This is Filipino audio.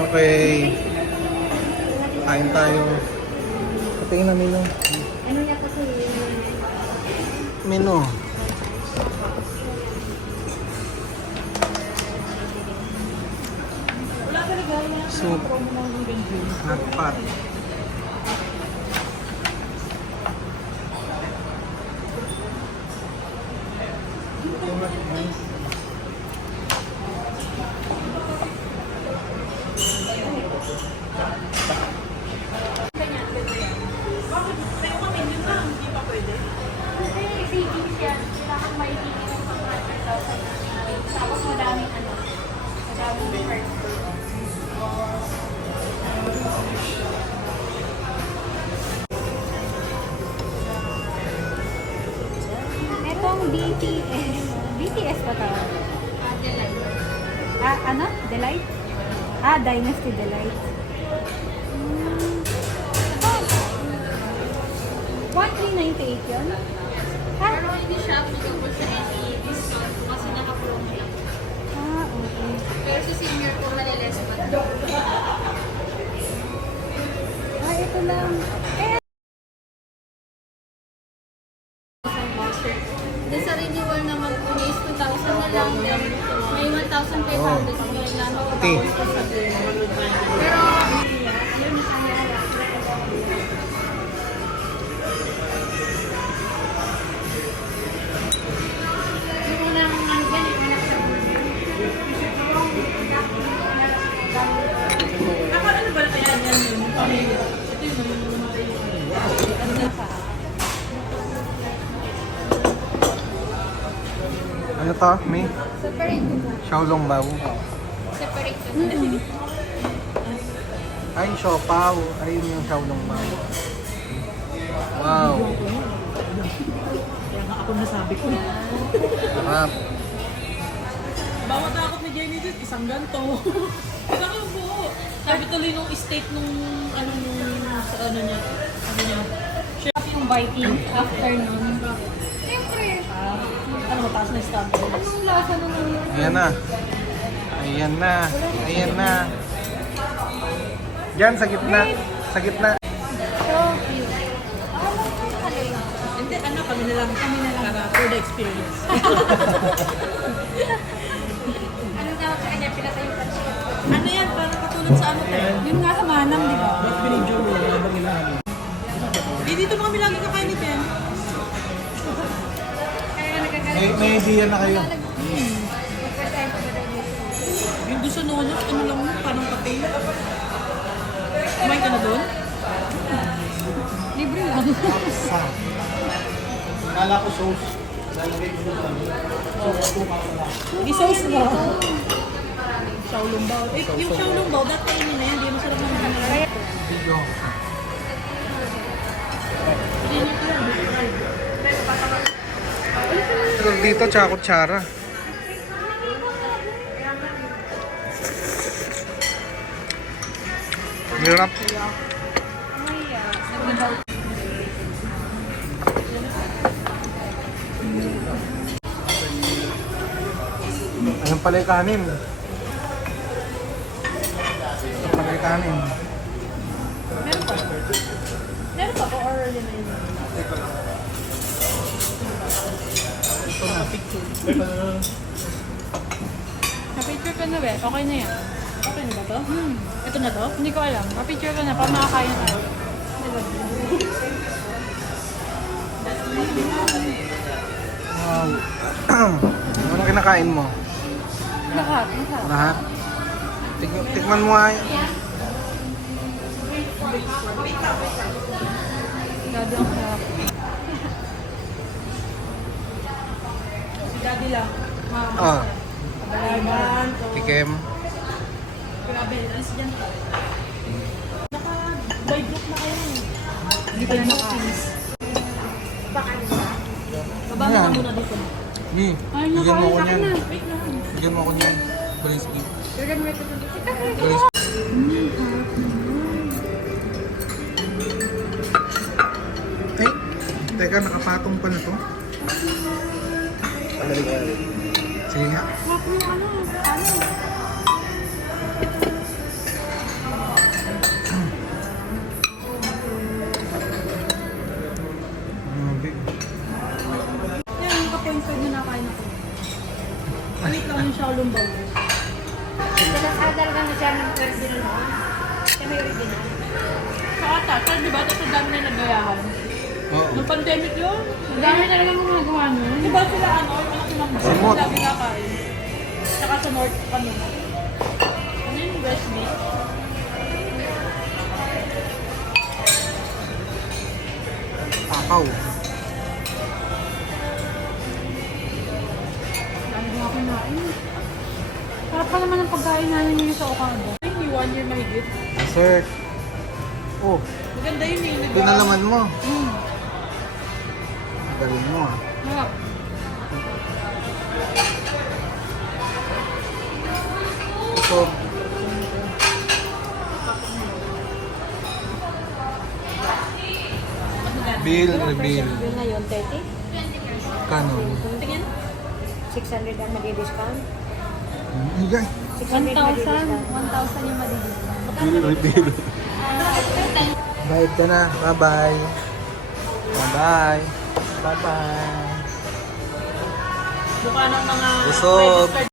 Okay. Kain tayo. Patingin na menu. Ano niya kasi? Menu. Soup. Hot pot. Kasi savings yan. Kailangan may tingin ng pang 100,000 na savings. Tapos madaming madaming perks. Itong BTS. BTS ba tawag? Delight. Ano? Delight? Dynasty Delight. 1398 yun? Pero hindi siya applicable sa any discount kasi naka-promo lang. Okay. Pero sa senior po, maliles pa. Ito lang. Isang voucher. Then sa renewal naman po is 2,000 na lang. Then may 1,500 po na lang makabawas ko sa bill. Pero, yun na kaya. Yung unang ganit, anak sa Ano ba kaya yan yun? Ito yung namatay yung ano na pa. Ano to? May Separate po. Xiaolong Bao. Separate po. Ay, siopaw. Ayun yung Xiaolong Bao. Wow. Kaya nga ako nasabi ko. Sarap. Bawat takot ni Jenny dito, isang ganto. Isang yung buo. Sabi tuloy nung steak nung ano nung sa ano niya. Ano niya. Tapos yung biting after nun. Siyempre. Ano mataas na standard. Anong lasa nung Ayan na. Ayan na. Ayan na. Diyan, sa gitna. Sa gitna. So cute. Hindi, ano, kami na lang. Para for the experience. Ano daw sa kanya, pinatayo pa siya. Ano yan, parang katulad sa ano tayo. Yun nga sa Manam, di ba? Ba't binidyo mo? Wala bang ilahan? Di dito na kami lagi kakain ni Jen. Kaya nagkakalit. May idea na kayo. First time ko ba daw dito? Yung doon sa nono, ano lang, parang pati. Kumain ka na doon? Libre lang. Sa. Kala ko sauce. Lalagay ko doon. Di sauce mo. Xiaolong bao. Eh, yung xiaolong bao, dati kainin na yan. Di masarap naman na. Video. Pero dito, tsaka kutsara. Hirap. Ayun pala yung kanin. Ito pala yung kanin. Meron pa ko or yun na yun? Ito na. Na-picture ka na ba? Okay na yan. Okay na ba to? Ito na to? Hindi ko alam. Na-picture ka na. Pa makakain na. Wow. Ano kinakain mo? Lahat. Masarap. Lahat? Tikman mo nga. Grabe ang sarap. Si Daddy lang. Ah, Kabayan. tikim. Grabe. Alis dyan. Naka-by group na kayo. Hindi ko na nakain. Baba mo na muna dito. Gi, Ay, bigyan mo nakain ako sa akin niyan. na. Wait lang. Bigyan mo ako niyan. Balinsky. Jordan, may tutulog. Balinsky. Ay, teka, nakapatong pa na to. Sige nga. Sarap yung ano. Nag-adal ka na siya ng person noon. Siya may original. Sa ata, sir, di ba? Tapos ang dami na nagayahan. Oo. Nung pandemic yun, Ang dami talaga mga nagawa nun. di ba sila ano, yung malaki ng bus, Simot. lagi nakain. Saka sa North, ano, ano yung West Bay? Takaw. Dami nga kinain. Sarap pa naman ang pagkain namin yun sa Okada. Ay, hindi 1 year mahigit. Sir. Oh, Maganda yun eh. ito na laman mo. Galing mo ah. Sarap. Ito. Bill, reveal. Yun na yun, 30? Kano? Tingin? 600 ang mag-discount. Higay. 600 mag-discount. 1,000 yung madidis. Bill, reveal. Bayad ka na. Bye-bye. Bye-bye. Bye-bye. Mukha ng mga Busog. registered